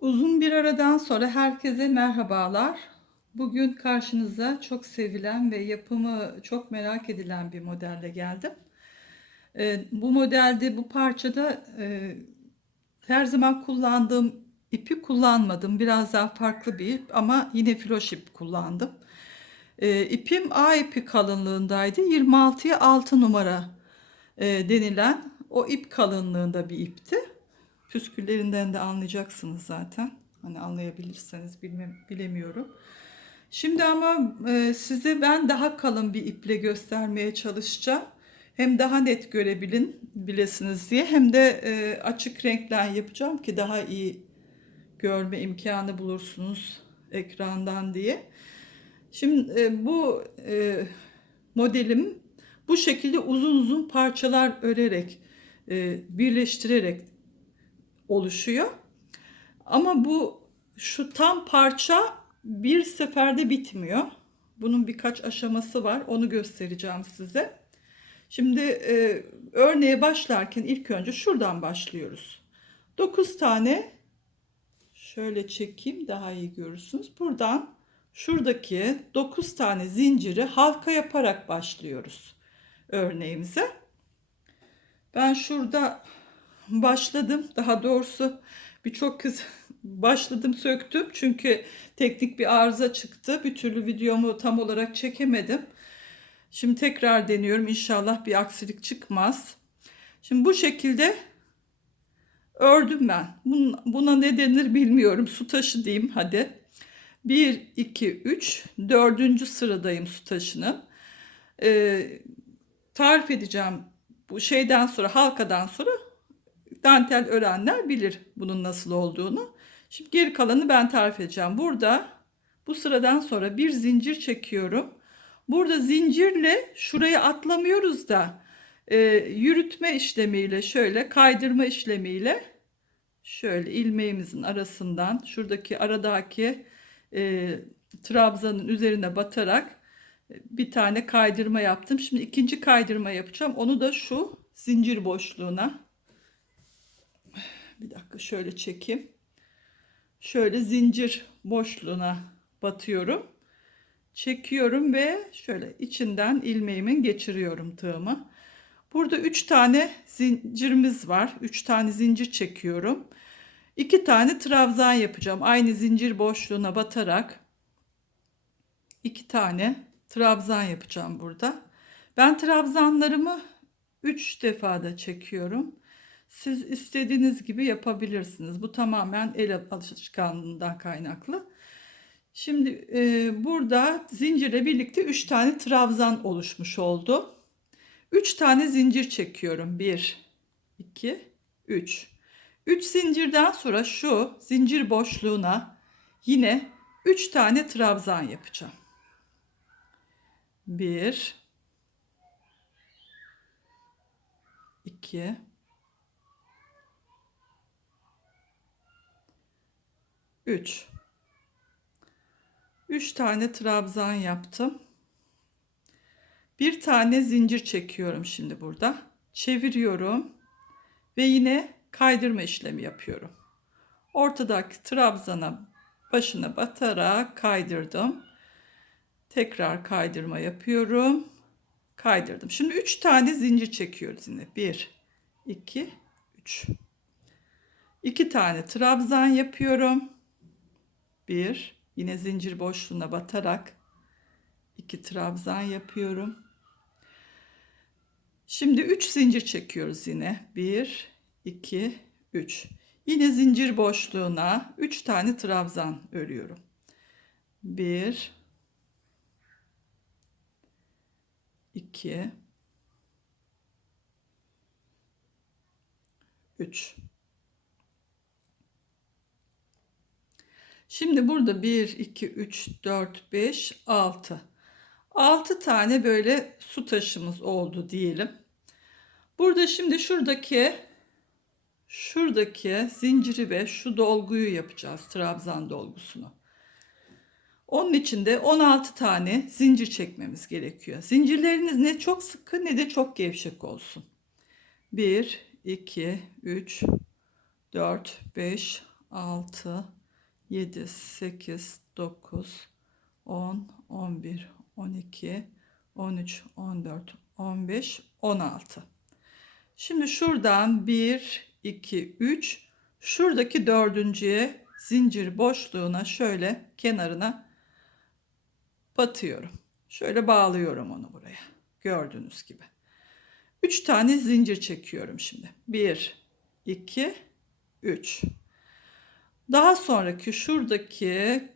Uzun bir aradan sonra herkese merhabalar. Bugün karşınıza çok sevilen ve yapımı çok merak edilen bir modelle geldim. Ee, bu modelde, bu parçada e, her zaman kullandığım ipi kullanmadım. Biraz daha farklı bir ip ama yine filoş ip kullandım. Ee, ipim A ipi kalınlığındaydı. 26'ya 6 numara e, denilen o ip kalınlığında bir ipti. Püsküllerinden de anlayacaksınız zaten. Hani anlayabilirseniz bilmem, bilemiyorum. Şimdi ama e, size ben daha kalın bir iple göstermeye çalışacağım. Hem daha net görebilin bilesiniz diye hem de e, açık renkler yapacağım ki daha iyi görme imkanı bulursunuz ekrandan diye. Şimdi e, bu e, modelim bu şekilde uzun uzun parçalar örerek e, birleştirerek oluşuyor. Ama bu şu tam parça bir seferde bitmiyor. Bunun birkaç aşaması var. Onu göstereceğim size. Şimdi e, örneğe başlarken ilk önce şuradan başlıyoruz. 9 tane şöyle çekeyim daha iyi görürsünüz. Buradan şuradaki 9 tane zinciri halka yaparak başlıyoruz örneğimize. Ben şurada başladım. Daha doğrusu birçok kez başladım söktüm. Çünkü teknik bir arıza çıktı. Bir türlü videomu tam olarak çekemedim. Şimdi tekrar deniyorum. İnşallah bir aksilik çıkmaz. Şimdi bu şekilde ördüm ben. Buna ne denir bilmiyorum. Su taşı diyeyim hadi. 1, 2, 3, 4. sıradayım su taşının. Ee, tarif edeceğim bu şeyden sonra halkadan sonra dantel örenler bilir bunun nasıl olduğunu. Şimdi geri kalanı ben tarif edeceğim. Burada bu sıradan sonra bir zincir çekiyorum. Burada zincirle şurayı atlamıyoruz da e, yürütme işlemiyle şöyle kaydırma işlemiyle şöyle ilmeğimizin arasından şuradaki aradaki e, trabzanın üzerine batarak e, bir tane kaydırma yaptım. Şimdi ikinci kaydırma yapacağım. Onu da şu zincir boşluğuna bir dakika şöyle çekeyim. Şöyle zincir boşluğuna batıyorum. Çekiyorum ve şöyle içinden ilmeğimin geçiriyorum tığımı. Burada 3 tane zincirimiz var. 3 tane zincir çekiyorum. 2 tane trabzan yapacağım. Aynı zincir boşluğuna batarak 2 tane trabzan yapacağım burada. Ben trabzanlarımı 3 defada çekiyorum. Siz istediğiniz gibi yapabilirsiniz. Bu tamamen el alışkanlığından kaynaklı. Şimdi e, burada zincirle birlikte 3 tane trabzan oluşmuş oldu. 3 tane zincir çekiyorum. 1, 2, 3. 3 zincirden sonra şu zincir boşluğuna yine 3 tane trabzan yapacağım. 1 2 3 3 tane trabzan yaptım. Bir tane zincir çekiyorum şimdi burada. Çeviriyorum ve yine kaydırma işlemi yapıyorum. Ortadaki trabzana başına batarak kaydırdım. Tekrar kaydırma yapıyorum. Kaydırdım. Şimdi 3 tane zincir çekiyoruz yine. 1 2 3 2 tane trabzan yapıyorum. 1 yine zincir boşluğuna batarak 2 trabzan yapıyorum. Şimdi 3 zincir çekiyoruz yine. 1 2 3. Yine zincir boşluğuna 3 tane trabzan örüyorum. 1 2 3 Şimdi burada 1, 2, 3, 4, 5, 6. 6 tane böyle su taşımız oldu diyelim. Burada şimdi şuradaki şuradaki zinciri ve şu dolguyu yapacağız. Trabzan dolgusunu. Onun için de 16 tane zincir çekmemiz gerekiyor. Zincirleriniz ne çok sıkı ne de çok gevşek olsun. 1, 2, 3, 4, 5, 6, 7, 8, 9, 10, 11, 12, 13, 14, 15, 16. Şimdi şuradan 1, 2, 3, şuradaki dördüncüye zincir boşluğuna şöyle kenarına batıyorum. Şöyle bağlıyorum onu buraya. Gördüğünüz gibi. 3 tane zincir çekiyorum şimdi. 1, 2, 3. Daha sonraki şuradaki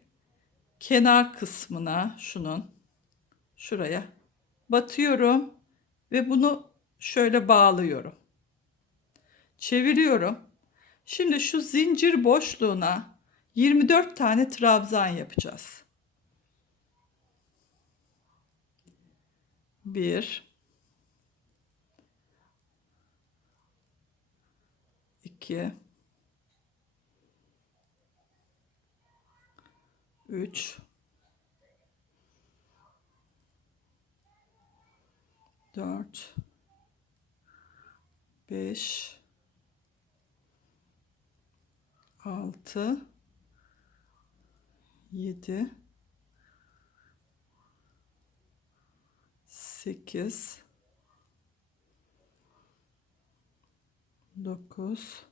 kenar kısmına şunun şuraya batıyorum ve bunu şöyle bağlıyorum. Çeviriyorum. Şimdi şu zincir boşluğuna 24 tane trabzan yapacağız. 1 2 3 4 5 6 7 8 9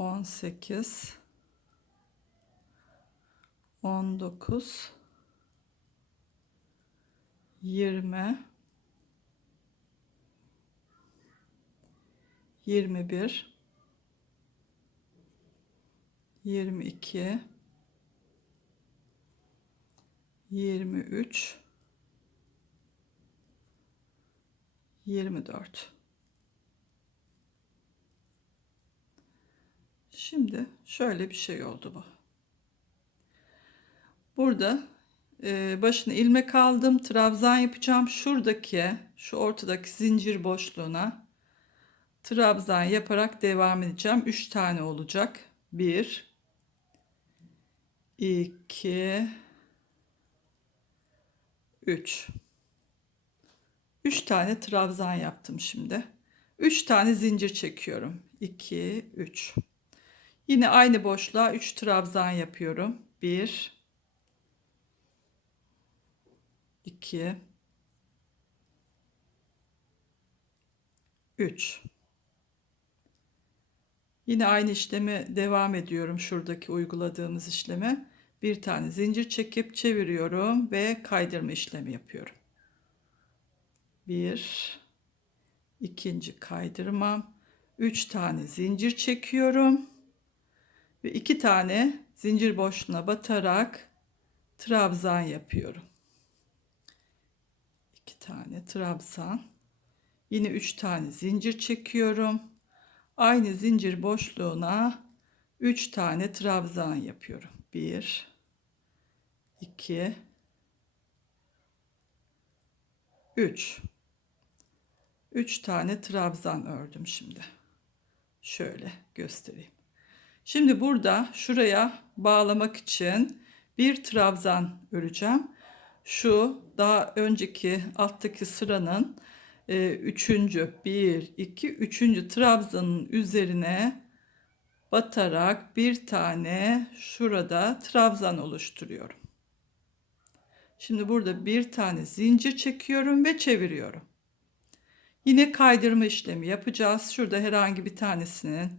18 19 20 21 22 23 24 Şimdi şöyle bir şey oldu bu. Burada e, başına ilmek aldım. Trabzan yapacağım. Şuradaki şu ortadaki zincir boşluğuna trabzan yaparak devam edeceğim. 3 tane olacak. 1 2 3 3 tane trabzan yaptım şimdi. 3 tane zincir çekiyorum. 2 3 Yine aynı boşluğa 3 trabzan yapıyorum. 1 2 3 Yine aynı işlemi devam ediyorum şuradaki uyguladığımız işleme. Bir tane zincir çekip çeviriyorum ve kaydırma işlemi yapıyorum. Bir, ikinci kaydırmam, üç tane zincir çekiyorum ve iki tane zincir boşluğuna batarak trabzan yapıyorum. İki tane trabzan. Yine üç tane zincir çekiyorum. Aynı zincir boşluğuna üç tane trabzan yapıyorum. Bir, iki, üç. Üç tane trabzan ördüm şimdi. Şöyle göstereyim. Şimdi burada şuraya bağlamak için bir trabzan öreceğim. Şu daha önceki alttaki sıranın e, üçüncü bir iki üçüncü trabzanın üzerine batarak bir tane şurada trabzan oluşturuyorum. Şimdi burada bir tane zincir çekiyorum ve çeviriyorum. Yine kaydırma işlemi yapacağız. Şurada herhangi bir tanesinin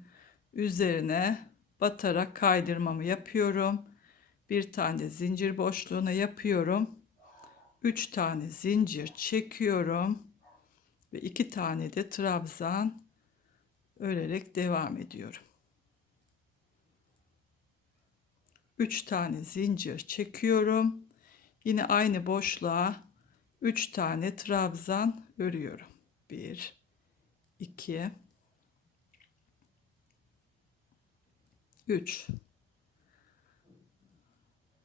üzerine batarak kaydırmamı yapıyorum. Bir tane zincir boşluğuna yapıyorum. Üç tane zincir çekiyorum ve iki tane de trabzan örerek devam ediyorum. Üç tane zincir çekiyorum. Yine aynı boşluğa üç tane trabzan örüyorum. 1 2 3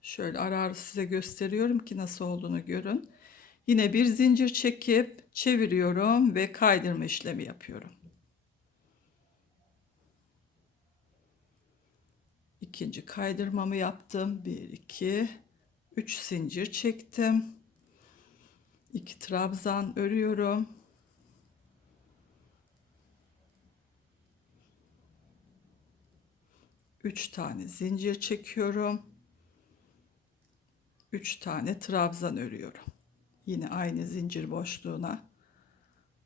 Şöyle ara ara size gösteriyorum ki nasıl olduğunu görün. Yine bir zincir çekip çeviriyorum ve kaydırma işlemi yapıyorum. İkinci kaydırmamı yaptım. 1 2 3 zincir çektim. 2 trabzan örüyorum. Üç tane zincir çekiyorum. Üç tane trabzan örüyorum. Yine aynı zincir boşluğuna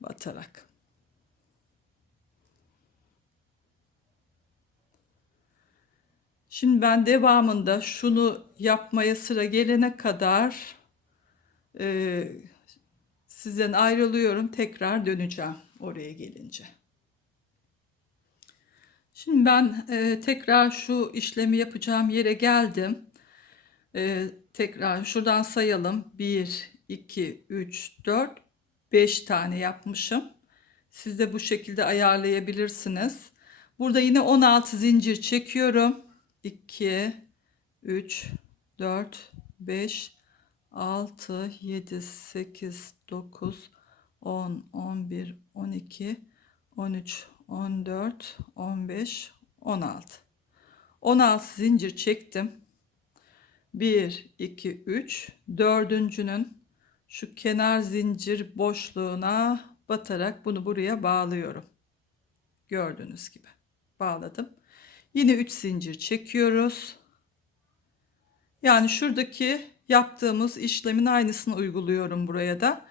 batarak. Şimdi ben devamında şunu yapmaya sıra gelene kadar e, sizden ayrılıyorum. Tekrar döneceğim oraya gelince. Şimdi ben e, tekrar şu işlemi yapacağım yere geldim. E, tekrar şuradan sayalım. 1, 2, 3, 4, 5 tane yapmışım. Siz de bu şekilde ayarlayabilirsiniz. Burada yine 16 zincir çekiyorum. 2, 3, 4, 5, 6, 7, 8, 9, 10, 11, 12, 13, 14, 15, 16. 16 zincir çektim. 1, 2, 3. Dördüncünün şu kenar zincir boşluğuna batarak bunu buraya bağlıyorum. Gördüğünüz gibi bağladım. Yine 3 zincir çekiyoruz. Yani şuradaki yaptığımız işlemin aynısını uyguluyorum buraya da.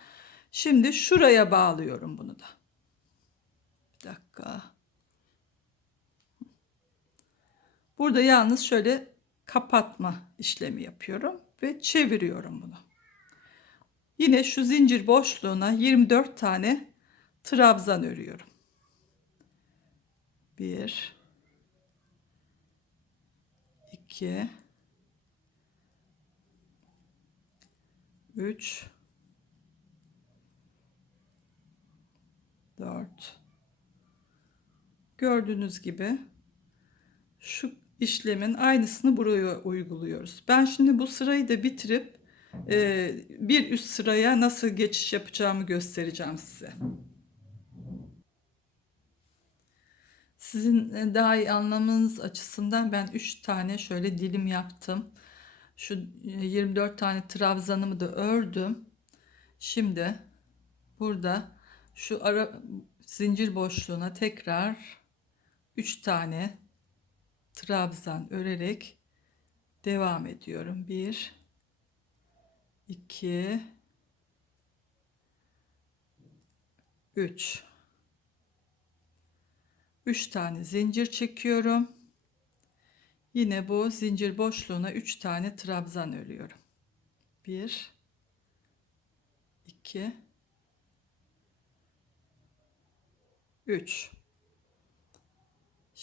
Şimdi şuraya bağlıyorum bunu da. Dakika. Burada yalnız şöyle kapatma işlemi yapıyorum ve çeviriyorum bunu. Yine şu zincir boşluğuna 24 tane trabzan örüyorum. 1 2 3 4 Gördüğünüz gibi şu işlemin aynısını buraya uyguluyoruz. Ben şimdi bu sırayı da bitirip e, bir üst sıraya nasıl geçiş yapacağımı göstereceğim size. Sizin e, daha iyi anlamanız açısından ben 3 tane şöyle dilim yaptım. Şu 24 e, tane trabzanımı da ördüm. Şimdi burada şu ara zincir boşluğuna tekrar 3 tane trabzan örerek devam ediyorum. 1 2 3 3 tane zincir çekiyorum. Yine bu zincir boşluğuna 3 tane trabzan örüyorum. 1 2 3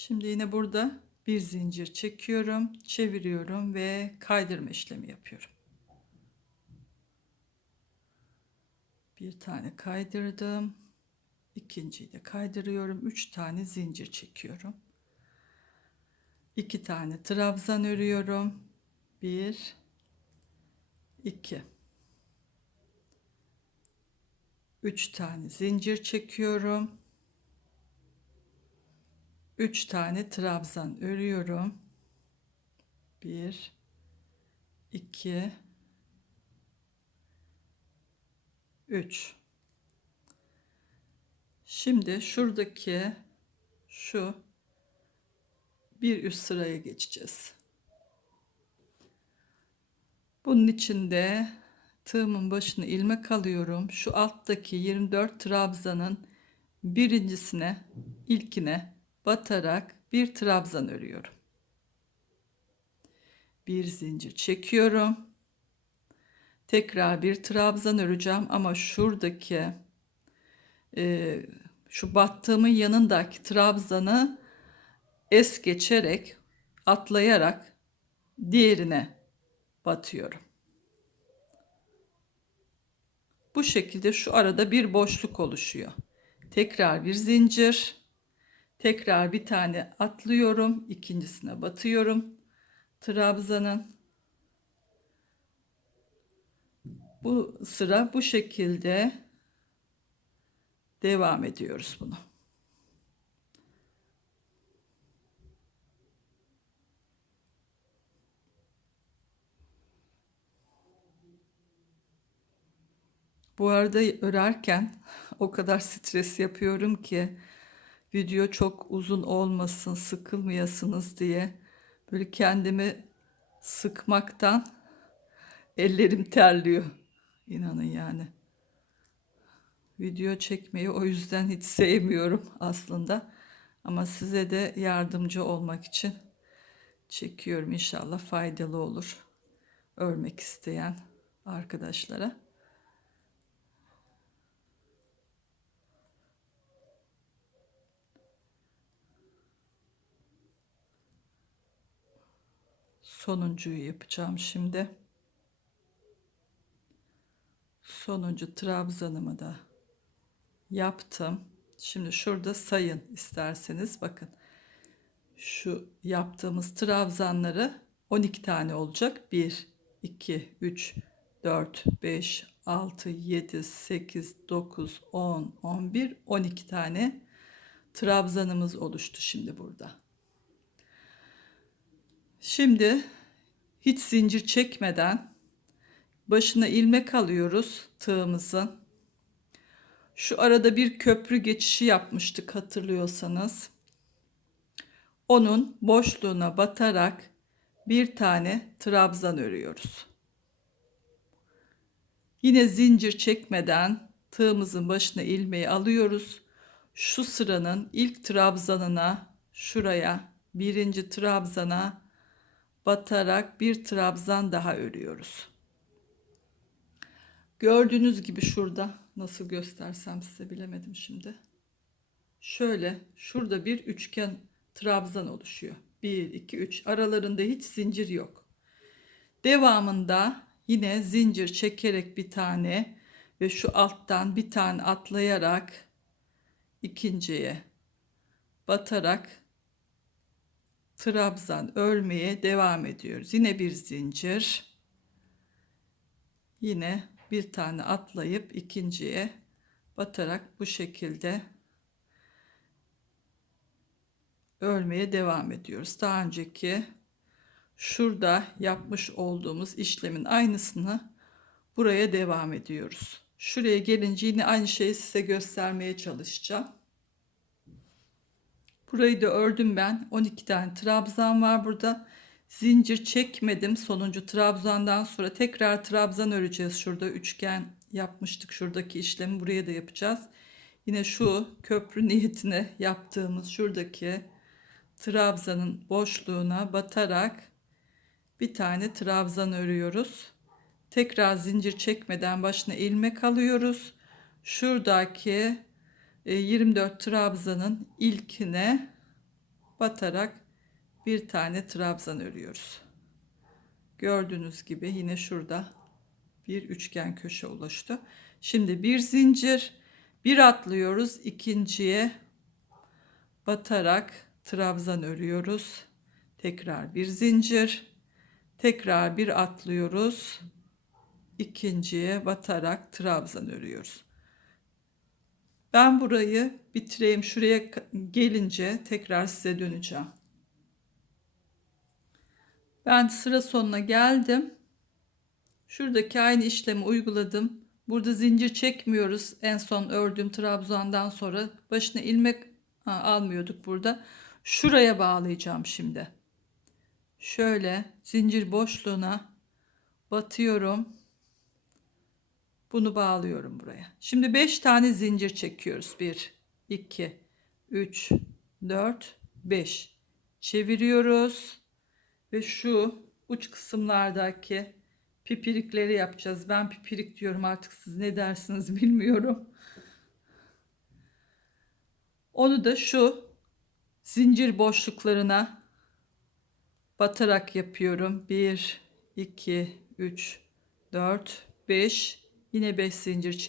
Şimdi yine burada bir zincir çekiyorum, çeviriyorum ve kaydırma işlemi yapıyorum. Bir tane kaydırdım. İkinciyi de kaydırıyorum. Üç tane zincir çekiyorum. İki tane trabzan örüyorum. Bir, iki. Üç tane zincir çekiyorum. 3 tane trabzan örüyorum. 1 2 3 Şimdi şuradaki şu bir üst sıraya geçeceğiz. Bunun içinde tığımın başına ilmek alıyorum. Şu alttaki 24 trabzanın birincisine, ilkine batarak bir trabzan örüyorum. Bir zincir çekiyorum. Tekrar bir trabzan öreceğim ama şuradaki e, şu battığımın yanındaki trabzanı es geçerek atlayarak diğerine batıyorum. Bu şekilde şu arada bir boşluk oluşuyor. Tekrar bir zincir. Tekrar bir tane atlıyorum. ikincisine batıyorum. Trabzanın bu sıra bu şekilde devam ediyoruz bunu. Bu arada örerken o kadar stres yapıyorum ki video çok uzun olmasın, sıkılmayasınız diye böyle kendimi sıkmaktan ellerim terliyor. İnanın yani. Video çekmeyi o yüzden hiç sevmiyorum aslında. Ama size de yardımcı olmak için çekiyorum. İnşallah faydalı olur. Örmek isteyen arkadaşlara. Sonuncuyu yapacağım şimdi. Sonuncu trabzanımı da yaptım. Şimdi şurada sayın isterseniz bakın. Şu yaptığımız trabzanları 12 tane olacak. 1 2 3 4 5 6 7 8 9 10 11 12 tane trabzanımız oluştu şimdi burada. Şimdi hiç zincir çekmeden başına ilmek alıyoruz tığımızın. Şu arada bir köprü geçişi yapmıştık hatırlıyorsanız. Onun boşluğuna batarak bir tane trabzan örüyoruz. Yine zincir çekmeden tığımızın başına ilmeği alıyoruz. Şu sıranın ilk trabzanına şuraya birinci trabzana batarak bir trabzan daha örüyoruz. Gördüğünüz gibi şurada nasıl göstersem size bilemedim şimdi. Şöyle şurada bir üçgen trabzan oluşuyor. 1 2 3 aralarında hiç zincir yok. Devamında yine zincir çekerek bir tane ve şu alttan bir tane atlayarak ikinciye batarak trabzan örmeye devam ediyoruz. Yine bir zincir. Yine bir tane atlayıp ikinciye batarak bu şekilde örmeye devam ediyoruz. Daha önceki şurada yapmış olduğumuz işlemin aynısını buraya devam ediyoruz. Şuraya gelince yine aynı şeyi size göstermeye çalışacağım. Burayı da ördüm ben. 12 tane trabzan var burada. Zincir çekmedim. Sonuncu trabzandan sonra tekrar trabzan öreceğiz. Şurada üçgen yapmıştık. Şuradaki işlemi buraya da yapacağız. Yine şu köprü niyetine yaptığımız şuradaki trabzanın boşluğuna batarak bir tane trabzan örüyoruz. Tekrar zincir çekmeden başına ilmek alıyoruz. Şuradaki 24 e, trabzanın ilkine batarak bir tane trabzan örüyoruz. Gördüğünüz gibi yine şurada bir üçgen köşe oluştu. Şimdi bir zincir, bir atlıyoruz. ikinciye batarak trabzan örüyoruz. Tekrar bir zincir, tekrar bir atlıyoruz. ikinciye batarak trabzan örüyoruz. Ben burayı bitireyim. Şuraya gelince tekrar size döneceğim. Ben sıra sonuna geldim. Şuradaki aynı işlemi uyguladım. Burada zincir çekmiyoruz. En son ördüğüm trabzandan sonra başına ilmek ha, almıyorduk burada. Şuraya bağlayacağım şimdi. Şöyle zincir boşluğuna batıyorum. Bunu bağlıyorum buraya. Şimdi 5 tane zincir çekiyoruz. 1, 2, 3, 4, 5. Çeviriyoruz. Ve şu uç kısımlardaki pipirikleri yapacağız. Ben pipirik diyorum artık siz ne dersiniz bilmiyorum. Onu da şu zincir boşluklarına batarak yapıyorum. 1, 2, 3, 4, 5 Yine 5 zincir